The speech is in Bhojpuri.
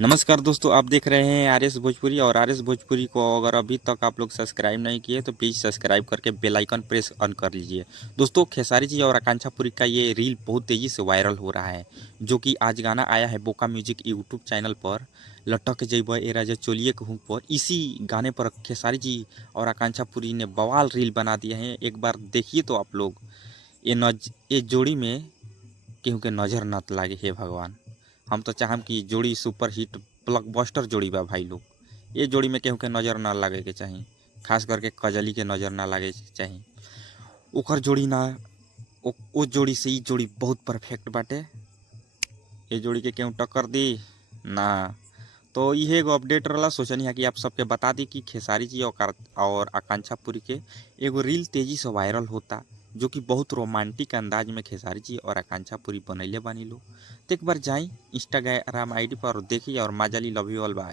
नमस्कार दोस्तों, आप देख रहे हैं आर एस भोजपुरी। और आर एस भोजपुरी को अगर अभी तक आप लोग सब्सक्राइब नहीं किए तो प्लीज़ सब्सक्राइब करके बेल आइकन प्रेस ऑन कर लीजिए। दोस्तों, खेसारी जी और आकांक्षा पुरी का ये रील बहुत तेज़ी से वायरल हो रहा है, जो कि आज गाना आया है बोका म्यूजिक यूट्यूब चैनल पर, लटक जइब ए राजा चोलिए के हुक पर। इसी गाने पर खेसारी जी और आकांक्षा पुरी ने बवाल रील बना दिए हैं। एक बार देखिए तो आप लोग, ये जोड़ी में केहू के नज़र न लागे। हे भगवान, हम तो चाहम कि जोड़ी सुपर हिट ब्लॉकबस्टर जोड़ी बा भाई लोग। ये जोड़ी में केहू के नज़र ना लागे के चाही, खास करके कजली के नज़र ना लागे के चाही। ओकर जोड़ी ना, ओ जोड़ी से ई जोड़ी बहुत परफेक्ट बाटे। ये जोड़ी के केहू टक्कर दी ना। तो ये एगो अपडेट रहा, सोचनी है कि आप सबके बता दी कि खेसारी जी और आकांक्षा पुरी के एगो रील तेजी से वायरल होता, जो कि बहुत रोमांटिक अंदाज में खेसारी जी और आकांक्षा पुरी बनैले बानी लोग। तो एक बार जाई इंस्टाग्राम आईडी पर और देखिए और मजा ली। Love you all, by.